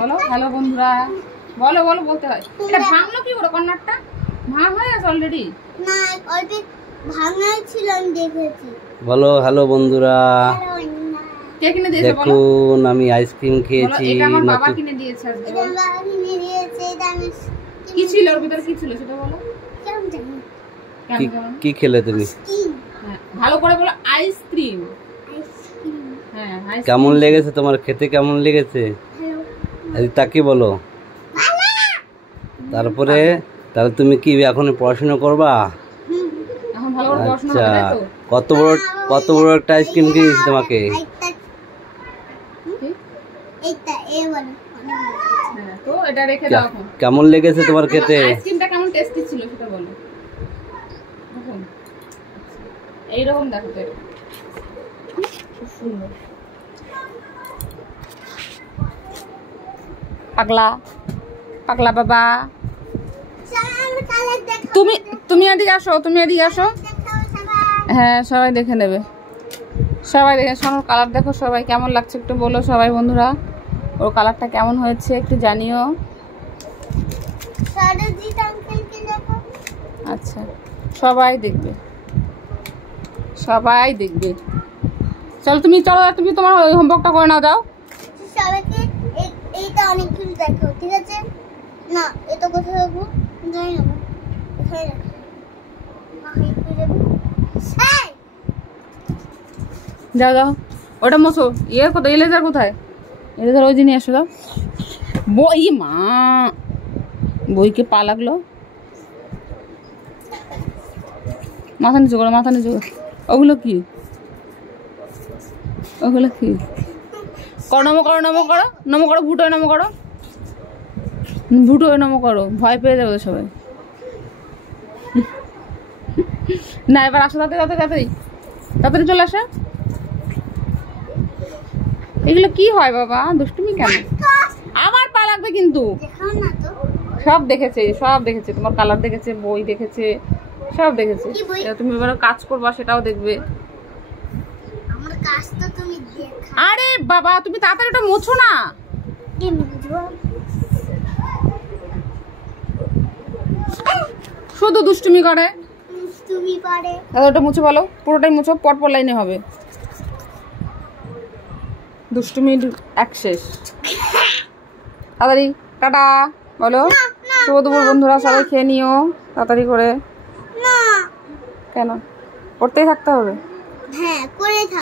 বলো হ্যালো বন্ধুরা, বলো বলো বলতে হয়। এটা ভাঙলো কি করে? কর্নারটা ভাঙা হয়ে গেছে অলরেডি? না, অলরেডি ভাঙা ছিল, আমি দেখেছি। বলো হ্যালো বন্ধুরা। কে কিনে দিয়েছে বলো? দেখুন আমি আইসক্রিম খেয়েছি। এটা আমার বাবা কিনে দিয়েছে আজকে। এটা বাবা কিনে দিয়েছে। এটা আমি কি ছিল ওর ভিতরে? কি ছিল সেটা বলো। কেমন জানি? কি খেলে তুমি? হ্যাঁ, ভালো করে বলো। আইসক্রিম। আইসক্রিম। হ্যাঁ, আইসক্রিম। কেমন লেগেছে তোমার? খেতে কেমন লেগেছে? হ্যালো। তাকে বলো। তারপরে তাহলে তুমি কি এখন পড়াশোনা করবা? এখন ভালো করে পড়াশোনা আচ্ছা, হবে তাই তো? কত বড় একটা আইসক্রিম কিনেছি তোমাকে। এইটা এই বলো। হ্যাঁ, তো এটা রেখে দাও এখন। কেমন লেগেছে তোমার খেতে? আইসক্রিমটা কেমন টেস্টি ছিল সেটা বলো। দেখুন এইরকম দেখো তো, খুব সুন্দর। পাগলা পাগলা বাবা, তুমি এদিকে আসো, তুমি এদিকে আসো। হ্যাঁ, সবাই দেখে নেবে, সবাই দেখে। সোনার কালার দেখো সবাই, কেমন লাগছে একটু বলো সবাই বন্ধুরা। ওর কালারটা কেমন হয়েছে একটু জানিও। আচ্ছা, সবাই দেখবে, সবাই দেখবে। চলো তুমি, চলো তুমি তোমার হোমওয়ার্কটা করে নাও, যাও। সবাইকে এইটা অনেক কিছু দেখো, ঠিক আছে? না, এটা কোথায় রাখবো জানি না। কোথায় রাখবো? যাও যাও, ওটা মোছো। কোথায় ইলেজার? কোথায় ইলেজার? ওই জিনিস আসো, যাও। বই মা, বইকে পা লাগলো। মাথা নিচু করো, মাথা নিচু করো। ওগুলো কি? ওগুলো কি? করো, নমো করো, নমো করো, নমো করো, ভুটো নমো করো, ভুটো নমো করো। ভয় পেয়ে যাবে সবাই। না, এবার আসো, তাড়াতাড়ি তাড়াতাড়ি তাড়াতাড়ি চলে আসো। এগুলো কি হয় বাবা? দুষ্টুমি কেন? আমার পা লাগবে কিন্তু। সব দেখেছে, সব দেখেছে, তোমার কালার দেখেছে, বই দেখেছে, সব দেখেছে। তুমি এবার কাজ করবা, সেটাও দেখবে। আরে বাবা, তুমি তাড়াতাড়ি ওটা মোছো না। শুধু দুষ্টুমি করে। ওটা মুছে বলো, পুরোটাই মুছো, পরপর লাইনে হবে। দুষ্টুমির এক শেষ। তাড়াতাড়ি টাটা বলো। শুভ দুপুর বন্ধুরা, সবাই খেয়ে নিও তাড়াতাড়ি করে। কেন? পড়তেই থাকতে হবে? হ্যাঁ।